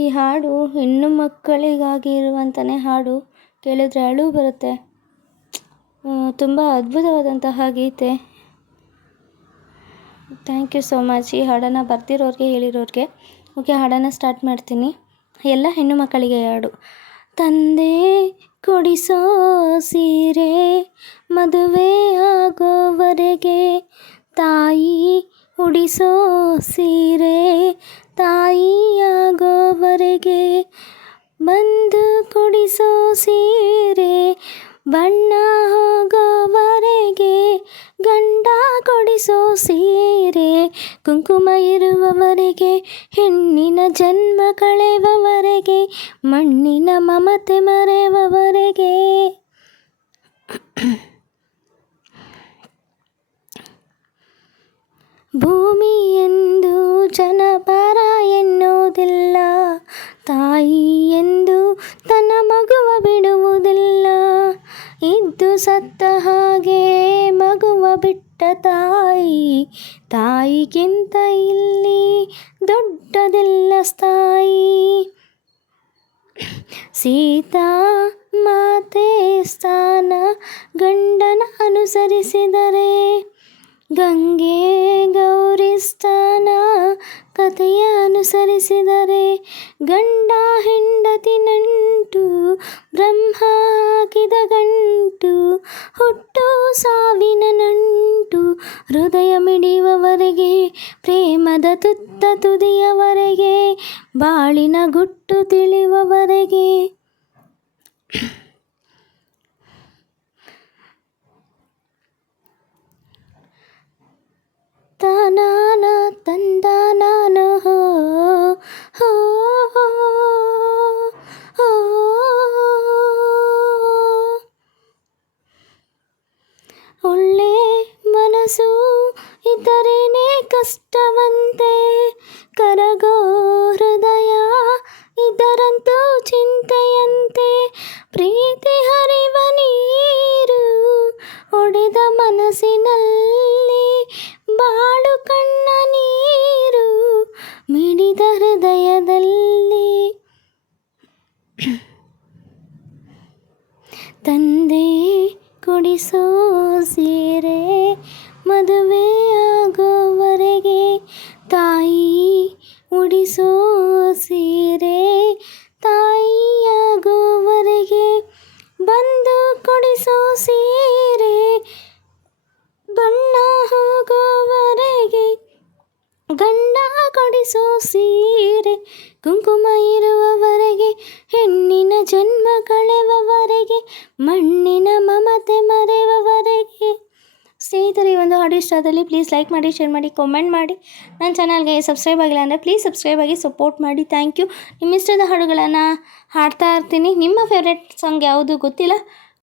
ಈ ಹಾಡು ಹೆಣ್ಣು ಮಕ್ಕಳಿಗಾಗಿ ಇರುವಂತನೇ ಹಾಡು. ಕೇಳಿದ್ರೆ ಅಳು ಬರುತ್ತೆ. ತುಂಬ ಅದ್ಭುತವಾದಂತಹ ಗೀತೆ. Thank you so much. ಈ ಹಾಡನ್ನು ಬರ್ದಿರೋರಿಗೆ, ಹೇಳಿರೋರಿಗೆ. ಓಕೆ, ಹಾಡನ್ನು ಸ್ಟಾರ್ಟ್ ಮಾಡ್ತೀನಿ. ಎಲ್ಲ ಹೆಣ್ಣು ಮಕ್ಕಳಿಗೆ ಹಾಡು. ತಂದೆ ಕೊಡಿಸೋ ಸೀರೆ ಮದುವೆ ಆಗೋವರೆಗೆ, ತಾಯಿ ಉಡಿಸೋ ಸೀರೆ ತಾಯಿಯಾಗೋವರೆಗೆ, ಬಂದು ಕೊಡಿಸೋ ಸೀರೆ ಬಣ್ಣ ಹೋಗೋವರೆಗೆ, ಗಂಡ ಕೊಡಿಸೋ ಸೀರೆ ಕುಂಕುಮ ಇರುವವರೆಗೆ, ಹೆಣ್ಣಿನ ಜನ್ಮ ಕಳೆವವರೆಗೆ, ಮಣ್ಣಿನ ಮಮತೆ ಮರೆವವರೆಗೆ. ಭೂಮಿ ಎಂದು ಜನಪರ ಎನ್ನುವುದಿಲ್ಲ, ತಾಯಿ ಎಂದು ತನ್ನ ಮಗುವ ಬಿಡುವುದಿಲ್ಲ. ಇದ್ದು ಸತ್ತ ಹಾಗೆ ಮಗುವ ಬಿಟ್ಟ ತಾಯಿ, ತಾಯಿಗಿಂತ ಇಲ್ಲಿ ದೊಡ್ಡದಿಲ್ಲ ಸ್ಥಾಯಿ. ಸೀತಾ ಮಾತೆ ಸ್ಥಾನ ಗಂಡನ ಅನುಸರಿಸಿದರೆ, ಗಂಗೆ ಗೌರಿ ಸ್ಥಾನ ಕಥೆಯ ಅನುಸರಿಸಿದರೆ, ಗಂಡ ಹೆಂಡತಿ ನಂಟು ಬ್ರಹ್ಮ ಹಾಕಿದ ಗಂಟು, ಹುಟ್ಟು ಸಾವಿನ ನಂಟು ಹೃದಯ ಮಿಡಿಯುವವರೆಗೆ, ಪ್ರೇಮದ ತುತ್ತ ತುದಿಯವರೆಗೆ, ಬಾಳಿನ ಗುಟ್ಟು ತಿಳಿಯುವವರೆಗೆ. ತಾನಾನ ತಂದಾನಾನ ಹೋ ಹೋ ಹೋ. ಒಳ್ಳೆ ಮನಸ್ಸು ಇದ್ದರೇನೆ ಕಷ್ಟವಂತೆ, ಕರಗೋ ಹೃದಯ ಇದರಂತೂ ಚಿಂತೆಯಂತೆ. ಪ್ರೀತಿ ಹರಿವ ನೀರು ಒಡೆದ ಮನಸ್ಸಿನಲ್ಲಿ, ಬಾಳು ಕಣ್ಣ ನೀರು ಮಿಡಿದ ಹೃದಯದಲ್ಲಿ. ತಂದೆ ಕೊಡಿಸೋ ಸೀರೆ ಮದುವೆ ಆಗೋವರೆಗೆ, ತಾಯಿ ಉಡಿಸೋ ಸೀರೆ ತಾಯಿಯಾಗೋವರೆಗೆ, ಬಂದು ಕೊಡಿಸೋ ಸೀರೆ ಬಣ್ಣ ಹೋಗೋವರೆಗೆ, ಗಂಡ ಕೊಡಿಸೋ ಸೀರೆ ಕುಂಕುಮ ಇರುವವರೆಗೆ, ಹೆಣ್ಣಿನ ಜನ್ಮ ಕಳೆವವರೆಗೆ, ಮಣ್ಣಿನ ಮಮತೆ ಮರೆವವರೆಗೆ. ಸ್ನೇಹಿತರೆ, ಈ ಒಂದು ಹಾಡು ಇಷ್ಟ ಆದಲ್ಲಿ ಪ್ಲೀಸ್ ಲೈಕ್ ಮಾಡಿ, ಶೇರ್ ಮಾಡಿ, ಕಾಮೆಂಟ್ ಮಾಡಿ. ನನ್ನ ಚಾನಲ್ಗೆ ಸಬ್ಸ್ಕ್ರೈಬ್ ಆಗಿಲ್ಲ ಅಂದರೆ ಪ್ಲೀಸ್ ಸಬ್ಸ್ಕ್ರೈಬ್ ಆಗಿ ಸಪೋರ್ಟ್ ಮಾಡಿ. Thank you. ನಿಮ್ಮ ಇಷ್ಟದ ಹಾಡುಗಳನ್ನು ಹಾಡ್ತಾ ಇರ್ತೀನಿ. ನಿಮ್ಮ ಫೇವ್ರೆಟ್ ಸಾಂಗ್ ಯಾವುದು ಗೊತ್ತಿಲ್ಲ,